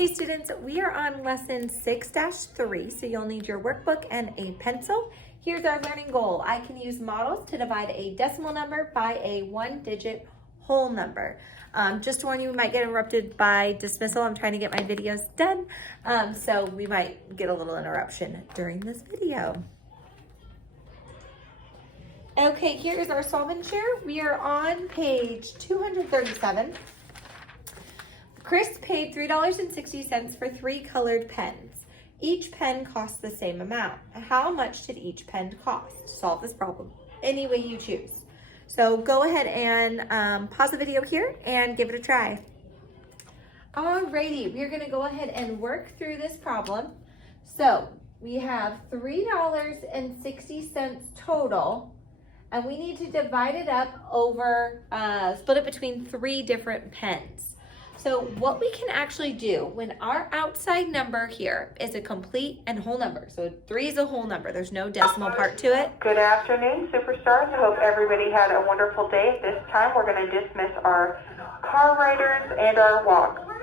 Hey students, we are on lesson 6-3, so you'll need your workbook and a pencil. Here's our learning goal. I can use models to divide a decimal number by a one-digit whole number. Just to warn you, we might get interrupted by dismissal. I'm trying to get my videos done, so we might get a little interruption during this video. Okay, here's our solve and share. We are on page 237. Chris paid $3.60 for 3 colored pens. Each pen costs the same amount. How much did each pen cost? Solve this problem any way you choose. So go ahead and pause the video here and give it a try. Alrighty, we're gonna go ahead and work through this problem. So we have $3.60 total, and we need to divide it up over, split it between 3 different pens. So what we can actually do when our outside number here is a complete and whole number. So 3 is a whole number. There's no decimal part to it. Good afternoon, superstars. I hope everybody had a wonderful day. At this time, we're going to dismiss our car riders and our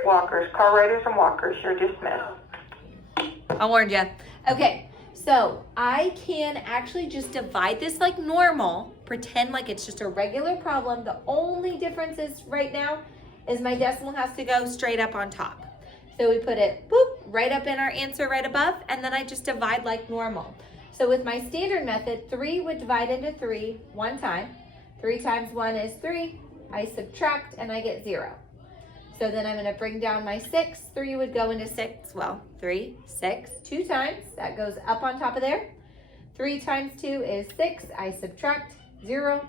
walkers. Car riders and walkers, you're dismissed. I warned you. Okay, so I can actually just divide this like normal, pretend like it's just a regular problem. The only difference is right now is my decimal has to go straight up on top. So we put it boop, right up in our answer right above, and then I just divide like normal. So with my standard method, 3 would divide into 3 one time. 3 times 1 is 3. I subtract and I get 0. So then I'm gonna bring down my 6. 3 would go into 6, well, 3, 6, 2 times. That goes up on top of there. 3 times 2 is 6. I subtract 0.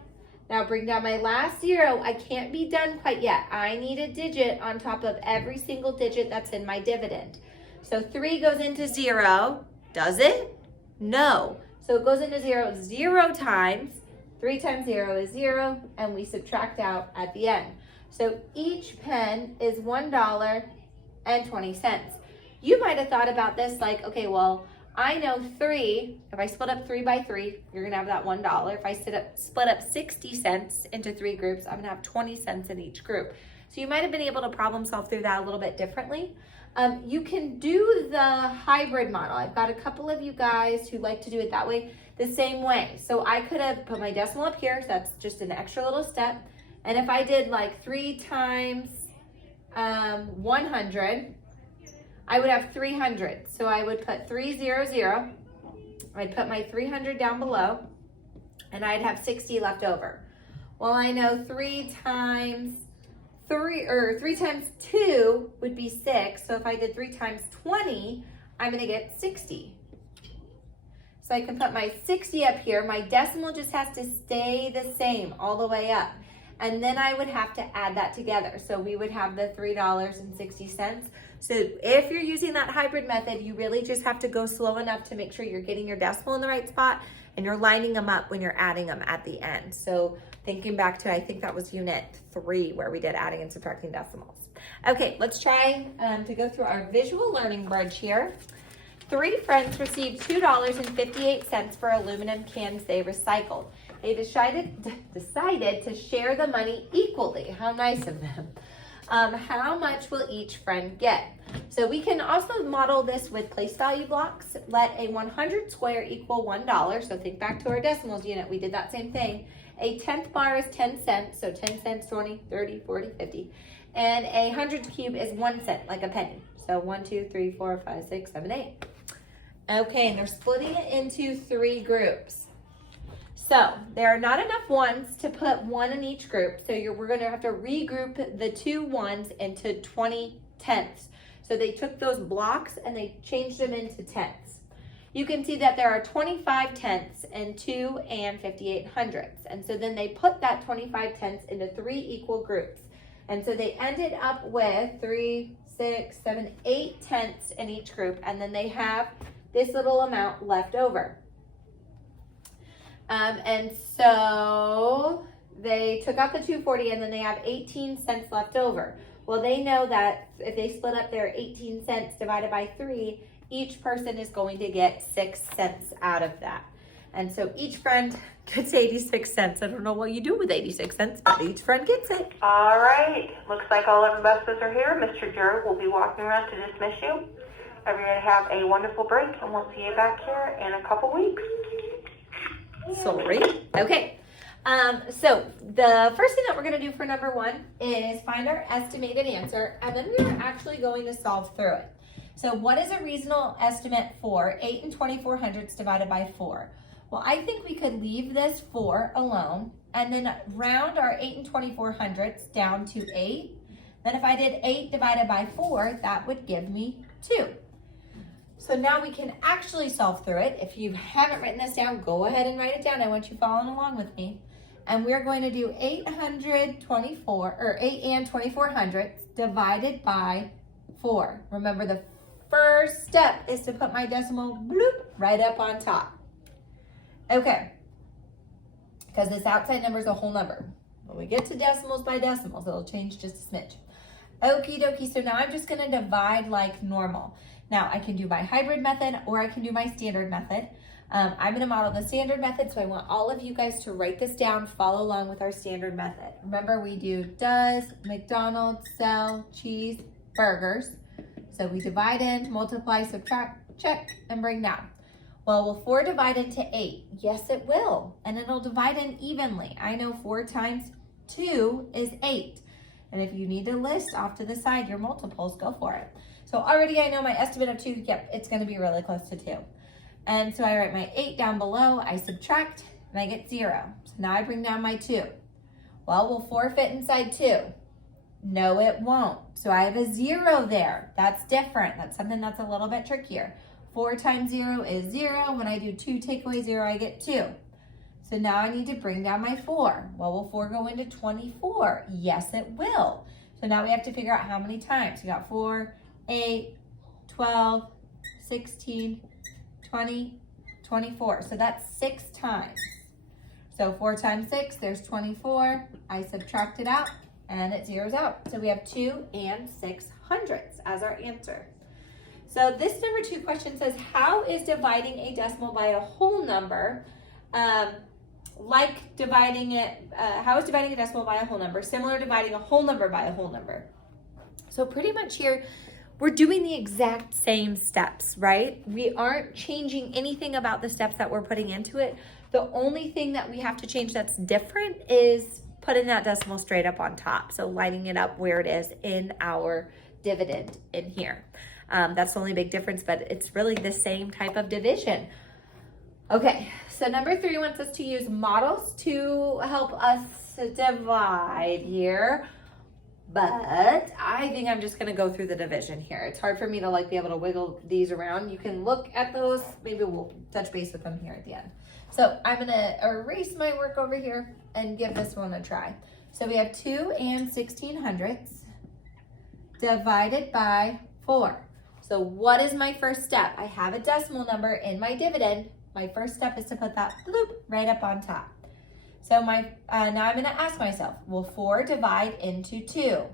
Now bring down my last 0. I can't be done quite yet. I need a digit on top of every single digit that's in my dividend. So 3 goes into 0. Does it? No. So it goes into 0 times. 3 times 0 is 0, and we subtract out at the end. So each pen is $1.20. You might have thought about this like, okay, well, I know 3, if I split up 3 by 3, you're gonna have that $1. If I split up 60 cents into 3 groups, I'm gonna have 20 cents in each group. So you might have been able to problem solve through that a little bit differently. You can do the hybrid model. I've got a couple of you guys who like to do it that way, the same way. So I could have put my decimal up here, so that's just an extra little step. And if I did like 3 times 100, I would have 300. So I would put 300. I'd put my 300 down below, and I'd have 60 left over. Well, I know 3 times 2 would be 6. So if I did 3 times 20, I'm gonna get 60. So I can put my 60 up here. My decimal just has to stay the same all the way up. And then I would have to add that together. So we would have the $3.60. So if you're using that hybrid method, you really just have to go slow enough to make sure you're getting your decimal in the right spot and you're lining them up when you're adding them at the end. So thinking back to, I think that was unit 3 where we did adding and subtracting decimals. Okay, let's try to go through our visual learning bridge here. 3 friends received $2.58 for aluminum cans they recycled. They decided to share the money equally. How nice of them. How much will each friend get? So we can also model this with place value blocks. Let a 100 square equal $1. So think back to our decimals unit. We did that same thing. A 10th bar is 10 cents. So 10 cents, 20, 30, 40, 50. And a 100 cube is 1 cent, like a penny. So 1, 2, 3, 4, 5, 6, 7, 8. Okay, and they're splitting it into 3 groups. So there are not enough ones to put 1 in each group. So we're going to have to regroup the 2 ones into 20 tenths. So they took those blocks and they changed them into tenths. You can see that there are 25 tenths and 2 and 58 hundredths. And so then they put that 25 tenths into 3 equal groups. And so they ended up with 3, 6, 7, 8 tenths in each group. And then they have this little amount left over. And so they took out the 240 and then they have 18 cents left over. Well, they know that if they split up their 18 cents divided by 3, each person is going to get 6 cents out of that. And so each friend gets 86 cents. I don't know what you do with 86 cents, but each friend gets it. All right. Looks like all of the buses are here. Mr. Jerry will be walking around to dismiss you. Everyone have a wonderful break, and we'll see you back here in a couple weeks. Sorry. Okay. So the first thing that we're going to do for number 1 is find our estimated answer, and then we are actually going to solve through it. So what is a reasonable estimate for 8 and 24 hundredths divided by 4? Well, I think we could leave this 4 alone and then round our 8 and 24 hundredths down to 8. Then if I did 8 divided by 4, that would give me 2. So now we can actually solve through it. If you haven't written this down, go ahead and write it down. I want you following along with me. And we're going to do 8 and 24 hundredths divided by 4. Remember, the first step is to put my decimal bloop right up on top. Okay, because this outside number is a whole number. When we get to decimals by decimals, it'll change just a smidge. Okie dokie, so now I'm just gonna divide like normal. Now I can do my hybrid method or I can do my standard method. I'm gonna model the standard method, so I want all of you guys to write this down, follow along with our standard method. Remember, we do does, McDonald's, sell, cheese, burgers. So we divide in, multiply, subtract, check, and bring down. Well, will 4 divide into 8? Yes, it will, and it'll divide in evenly. I know 4 times 2 is 8. And if you need to list off to the side your multiples, go for it. So already I know my estimate of 2, yep, it's gonna be really close to 2. And so I write my 8 down below, I subtract, and I get 0. So now I bring down my 2. Well, will 4 fit inside 2? No, it won't. So I have a 0 there. That's different. That's something that's a little bit trickier. 4 times 0 is 0. When I do 2 take away 0, I get 2. So now I need to bring down my 4. Well, will 4 go into 24? Yes, it will. So now we have to figure out how many times. We got 4, 8, 12, 16, 20, 24. So that's 6 times. So 4 times 6, there's 24. I subtract it out and it zeroes out. So we have 2 and 6 hundredths as our answer. So this number 2 question says, how is dividing a decimal by a whole number, how is dividing a decimal by a whole number similar to dividing a whole number by a whole number? So pretty much here, we're doing the exact same steps, right? We aren't changing anything about the steps that we're putting into it. The only thing that we have to change that's different is putting that decimal straight up on top. So lining it up where it is in our dividend in here. That's the only big difference, but it's really the same type of division. Okay, so number 3 wants us to use models to help us divide here. But I think I'm just gonna go through the division here. It's hard for me to be able to wiggle these around. You can look at those. Maybe we'll touch base with them here at the end. So I'm gonna erase my work over here and give this one a try. So we have 2 and 16 hundredths divided by 4. So what is my first step? I have a decimal number in my dividend. My first step is to put that bloop right up on top. So now I'm gonna ask myself, will 4 divide into 2?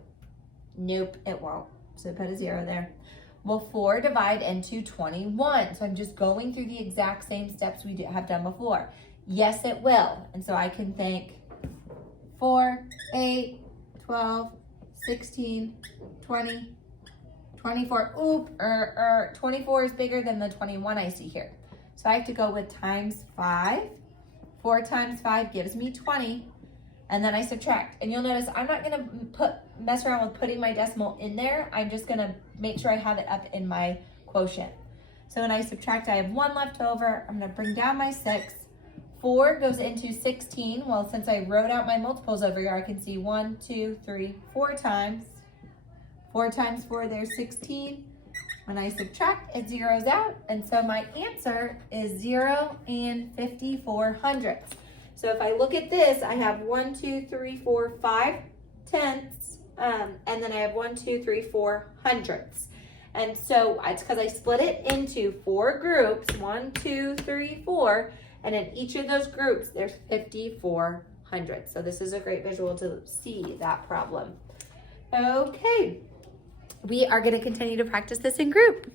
Nope, it won't. So put a 0 there. Will 4 divide into 21? So I'm just going through the exact same steps we have done before. Yes, it will. And so I can think 4, 8, 12, 16, 20, 24. Oop, 24 is bigger than the 21 I see here. So I have to go with times 5. 4 times 5 gives me 20, and then I subtract. And you'll notice I'm not gonna mess around with putting my decimal in there. I'm just gonna make sure I have it up in my quotient. So when I subtract, I have 1 left over. I'm gonna bring down my 6. 4 goes into 16. Well, since I wrote out my multiples over here, I can see 1, 2, 3, 4 times. 4 times 4, there's 16. When I subtract, it zeroes out, and so my answer is 0 and 54 hundredths. So if I look at this, I have 1, 2, 3, 4, 5 tenths, and then I have 1, 2, 3, 4 hundredths. And so it's because I split it into 4 groups, 1, 2, 3, 4, and in each of those groups, there's 54 hundredths. So this is a great visual to see that problem. Okay. We are going to continue to practice this in group.